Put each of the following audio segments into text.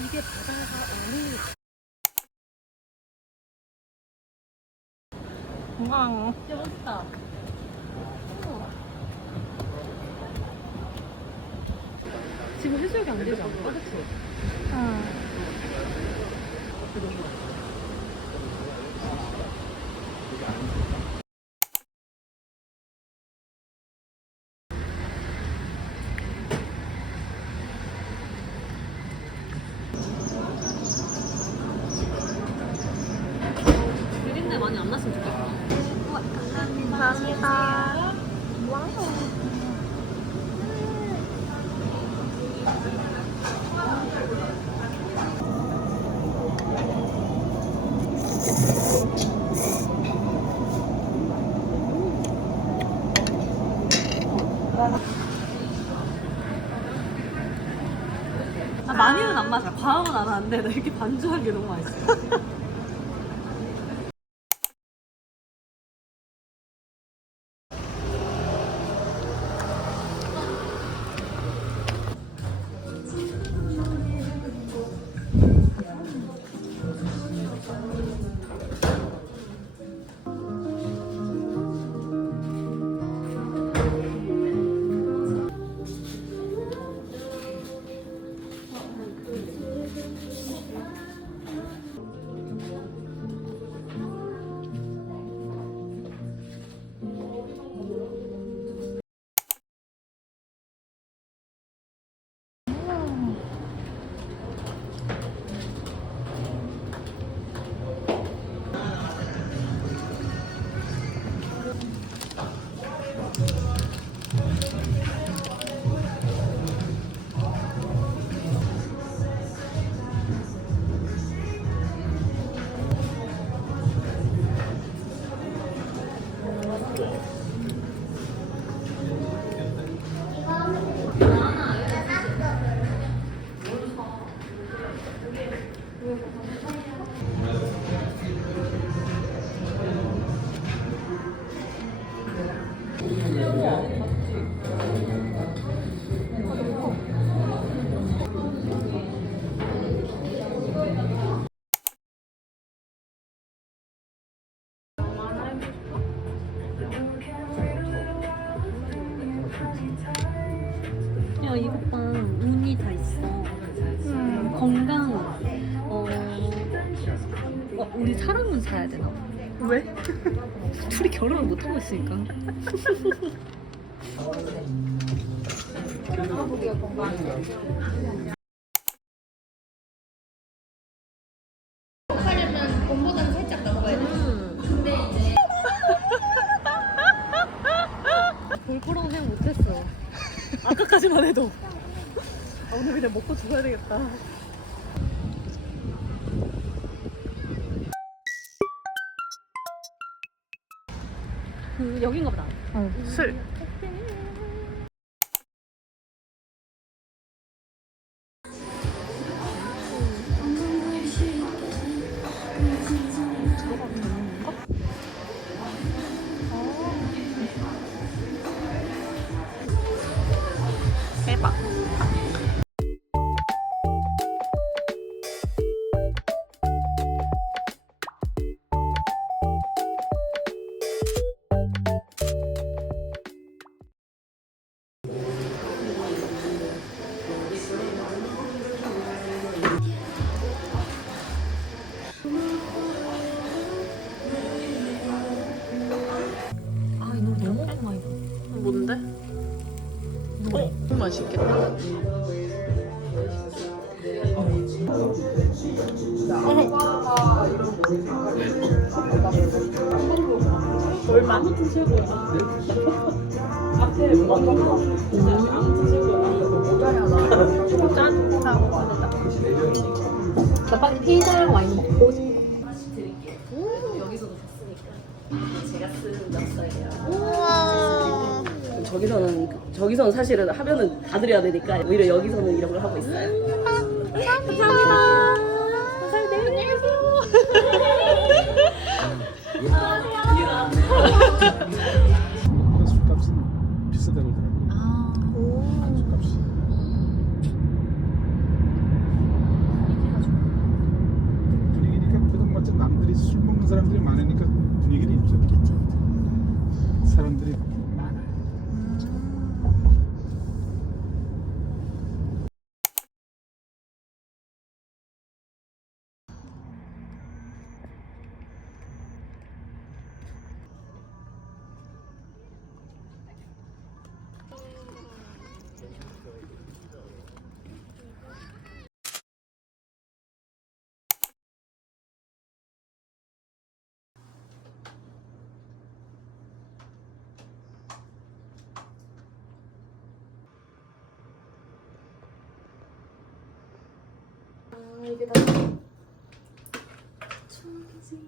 이게 바다가 아니. 왕. 야, 멋있다. 지금 해수욕이 안 되지 않아? 그치? 응. 비린내 많이 안 났으면 좋겠다. 감사합니다. 와우. 나 많이는 안 마셔. 과음은 안 하는데 나 이렇게 반주한 게 너무 맛있어. 야, 이것 봐. 운이 다 있어. 건강, 우리 사랑은 사야 되나 봐. 왜? 둘이 결혼을 못하고 있으니까. 하려면 봄보다는 살짝 넘어가야 돼. 볼 거라고 생각 못했어. 아까까지만 해도. 아, 오늘 그냥 먹고 죽어야 되겠다. 여긴가 보다. 술. 대박. 뭔데? 맛있겠다. 얼마? 나 빨리 피자랑 와인 먹고 싶어. 여기서도 샀으니까. 제가 쓴 넉살이야. 우와. 저기서는 사실은 하면은 다 드려야 되니까 오히려 여기서는 이런 걸 하고 있어요. 감사합니다. 술값은 비싸다고 그러더라고요. 술값이. 분위기니까 포장마차 남들이 술 먹는 사람들이 많으니까 분위기는 있죠. 사람들이 많아요. 이게 다 추억이지.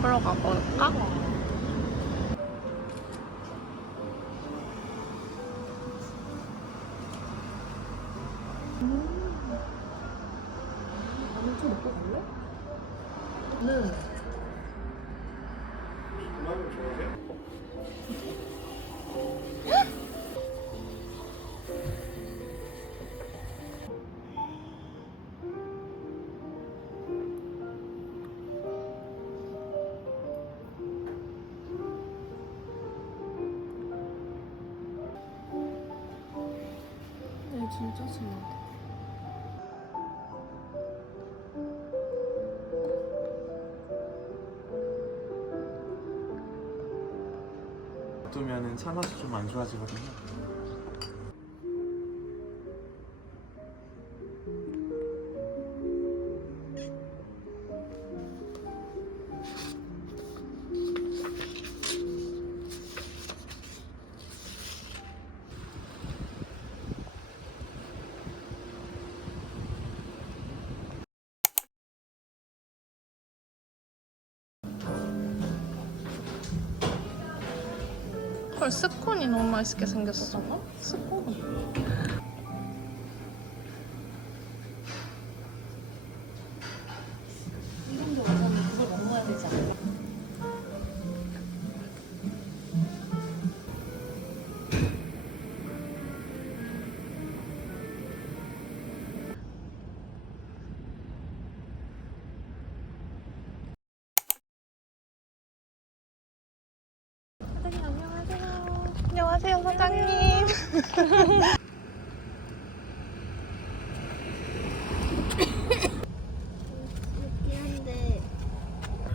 보러 가볼까? 진짜 심하다. 두면은 차 맛이 좀 안 좋아지거든요. 헐, 스콘이 너무 맛있게 생겼어. 스콘. 이런데 와서는 그걸 먹어야 되지 않을까? 안녕하세요, 사장님.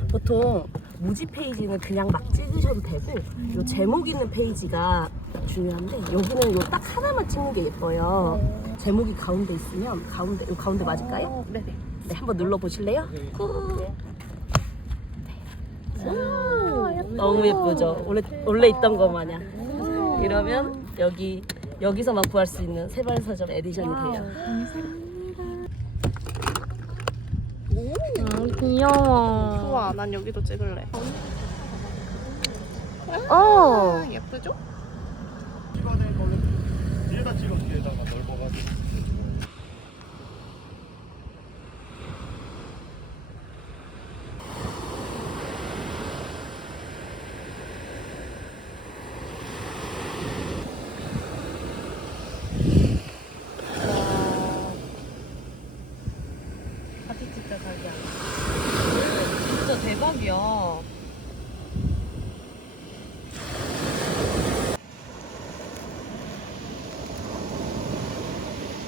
보통 무지 페이지는 그냥 막 찍으셔도 되고 요 제목 있는 페이지가 중요한데 여기는 요 딱 하나만 찍는 게 예뻐요. 제목이 가운데 있으면 요 가운데 맞을까요? 네네. 네, 한번 눌러 보실래요? 너무 예쁘죠? 원래 있던 거 마냥. 이러면 여기서만 구할 수 있는 세발서점 에디션이 돼요. 귀여워. 좋아, 난 여기도 찍을래. 예쁘죠? 찍어낸 거는 뒤에다 찍어 뒤에다가 넓어가지고. 사진 진짜 자기야. 진짜 대박이야.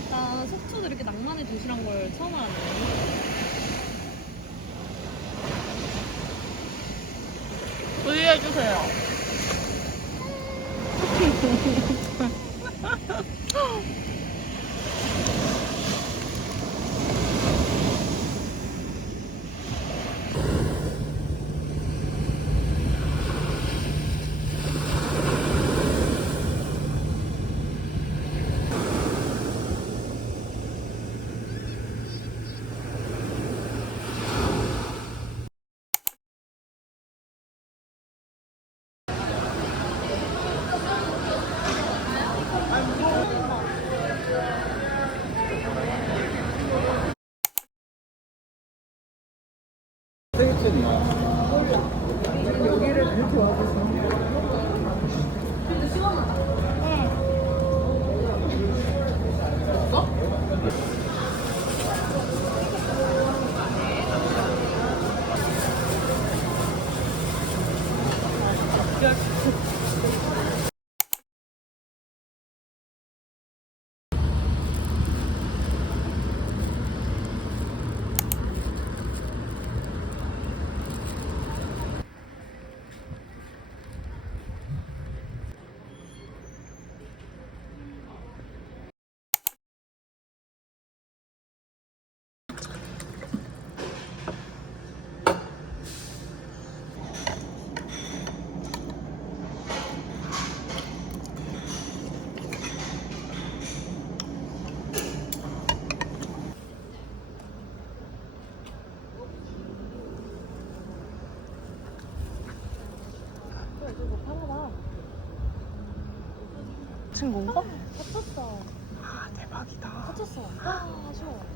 나 속초도 이렇게 낭만의 도시란 걸 처음 알았네. 분리해주세요. 친구인가? 다쳤어. 아, 대박이다. 다쳤어. 아, 아쉬워.